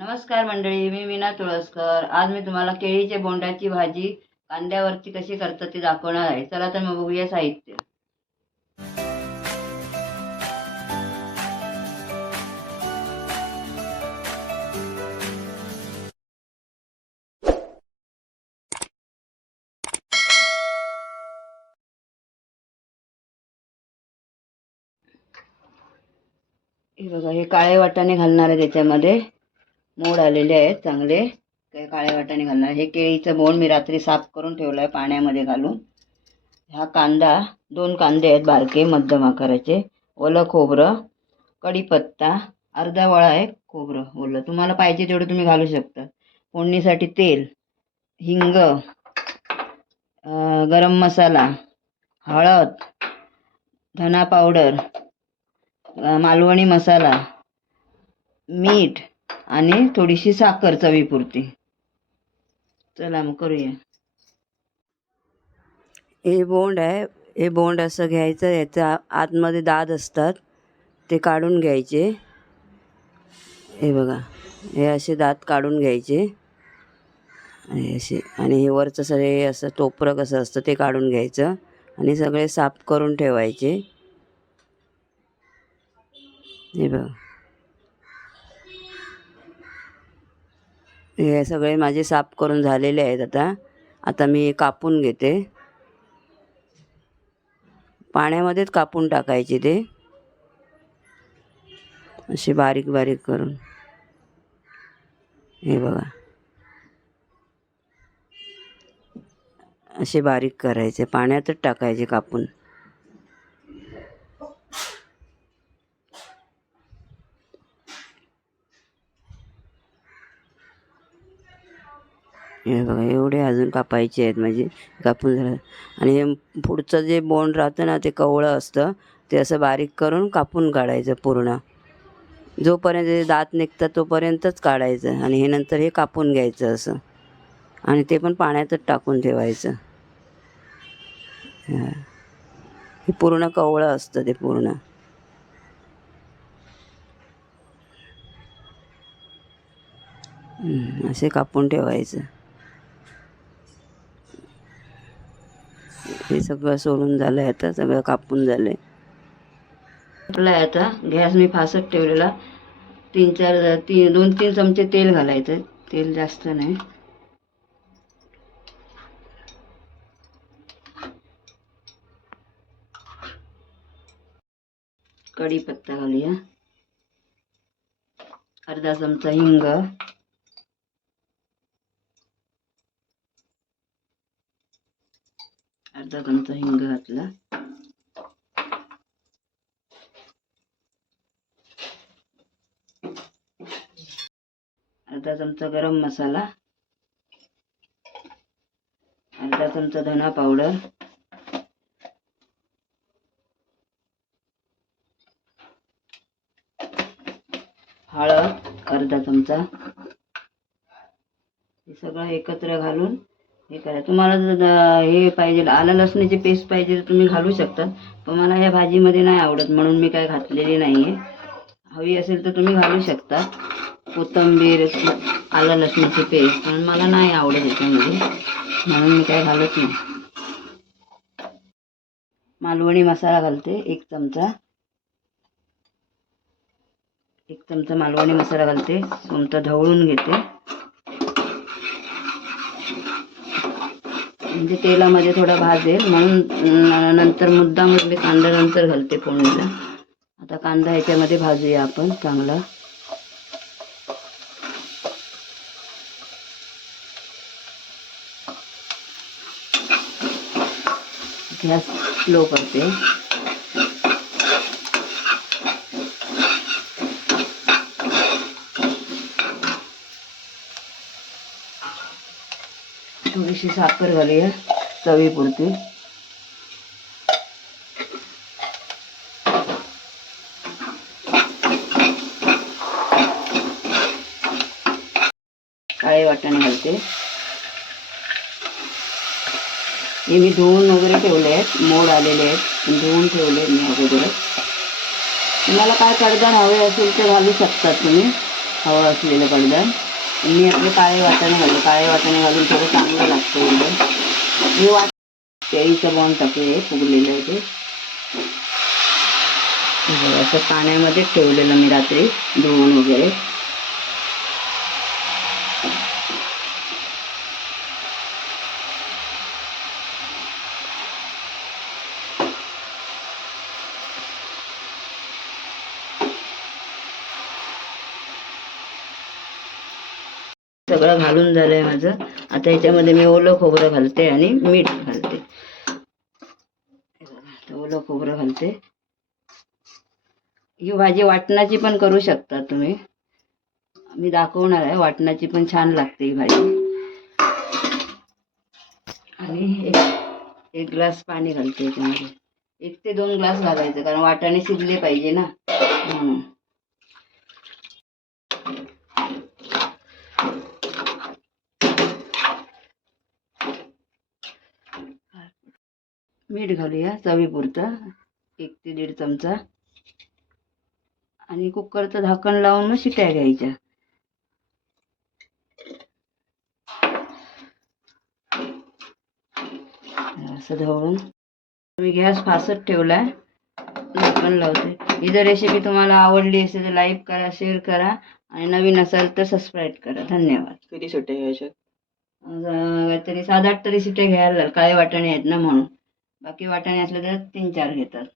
नमस्कार मंडळी, मी मीना तुळसकर. आज मी तुम्हाला केळीच्या बोंडाची भाजी कांद्यावरची कशी करतात ते दाखवणार आहे. चला तर मग बघूया साहित्य. हे बघा, हे काळे वाटाणे घालणार आहे. त्याच्यामध्ये मोड आलेले आहेत चांगले. काही काळे वाटाणे घालणार. हे केळीचं बोंड मी रात्री साफ करून ठेवलं आहे पाण्यामध्ये घालून. हा कांदा, 2 कांदे आहेत बारके मध्यम आकाराचे. ओलं खोबरं, कढीपत्ता, अर्धा वळा आहे खोबरं ओलं. तुम्हाला पाहिजे तेवढं तुम्ही घालू शकता. फोडणीसाठी तेल, हिंग, गरम मसाला, हळद, धना पावडर, मालवणी मसाला, मीठ आणि थोडीशी साखर चवीपुरती. चला मग करूया. हे बोंड आहे. हे बोंड असं घ्यायचं. याचा आतमध्ये दात असतात ते काढून घ्यायचे. हे बघा, हे असे दात काढून घ्यायचे असे. आणि हे वरचं सगळे असं टोपरं कसं असतं ते काढून घ्यायचं आणि सगळे साफ करून ठेवायचे. हे बघा, हे सगळे माझे साफ करून झालेले आहेत. आता मी कापून घेते. पाण्यामध्येच कापून टाकायचे ते असे बारीक बारीक करून. हे बघा, असे बारीक करायचे, पाण्यातच टाकायचे कापून. हे बघा, एवढे अजून कापायचे आहेत म्हणजे कापून झालं. आणि हे पुढचं जे बोंड राहतं ना, ते कवळं असतं, ते असं बारीक करून कापून काढायचं पूर्ण. जोपर्यंत ते दात निघतात तोपर्यंतच काढायचं. आणि हे नंतर हे कापून घ्यायचं असं. आणि ते पण पाण्यातच टाकून ठेवायचं. हे पूर्ण कवळं असतं ते पूर्ण. असे कापून ठेवायचं. हे सगळं सोलून झालं आहे. आता सगळं कापून झालं आहे. आता गॅस मी फासट ठेवलेला. 2-3 चमचे तेल घालायचं. तेल जास्त नाही. कढीपत्ता घालूया. अर्धा चमचा हिंग, अर्धा चमचा हिंग घातला. अर्धा चमचा गरम मसाला, अर्धा चमचा धना पावडर, हळद अर्धा चमचा. हे सगळं एकत्र घालून हे करा. तुम्हाला जर हे पाहिजे, आलं लसणाची पेस्ट पाहिजे तर तुम्ही घालू शकता. पण मला ह्या भाजीमध्ये नाही आवडत म्हणून मी काय घातलेली नाही आहे. हवी असेल तर तुम्ही घालू शकता कोथिंबीर, आलं लसणाची पेस्ट. पण मला नाही आवडत याच्यामध्ये म्हणून मी काय घालत नाही. मालवणी मसाला घालते 1 चमचा. 1 चमचा मालवणी मसाला घालते. चमचा ढवळून घेते म्हणजे तेलामध्ये थोडा भाजेल म्हणून. नंतर मुद्दाम मी कांदा नंतर घालते फोडणीला. आता कांदा ह्याच्यामध्ये भाजूया आपण चांगला. गॅस स्लो करते. थोडीशी साखर घालूया चवीपुरती. काळे वाटाणे घालते. हे मी धुवून वगैरे ठेवले आहेत. मोड आलेले आहेत, धुवून ठेवले मी अगोदरच. तुम्हाला काय कडधान्य हवे असेल तर घालू शकता तुम्ही. हवं असलेलं कडधान. मी आपले काळे वाटाणे घालले. काळे वाटाणे घालून थोडं चांगलं लागतं एकदम. हे केळीचं बोंड टाकले फुगलेलं आहे ते. असं पाण्यामध्ये ठेवलेलं मी रात्री धुवून वगैरे. सगळं घालून झालंय माझं. आता याच्यामध्ये मी ओलं खोबरं घालते आणि मीठ घालते. ओलं खोबरं घालते. ही भाजी वाटणाची पण करू शकता तुम्ही. मी दाखवणार आहे, वाटणाची पण छान लागते ही भाजी. आणि एक ग्लास पाणी घालते याच्यामध्ये. 1 ते 2 ग्लास घालायचं, कारण वाटाणे शिजले पाहिजे ना म्हणून. मीठ घालूया चवीपुरतं, 1 ते 1.5 चमचा. आणि कुकरचं झाकण लावून मग शिट्या घ्यायच्या. असं ढवळून मी गॅस फास्ट ठेवलाय, झाकण लावते. ही जर रेसिपी तुम्हाला आवडली असेल तर लाईक करा, शेअर करा आणि नवीन असाल तर सबस्क्राईब करा. धन्यवाद. किती शिट्ट्या घ्यायच्या? काहीतरी 7-8 तरी शिट्ट्या घ्यायला लागेल. काळे वाटाणे आहेत ना म्हणून. बाकी वाटाणे असले तर 3-4 घेतात.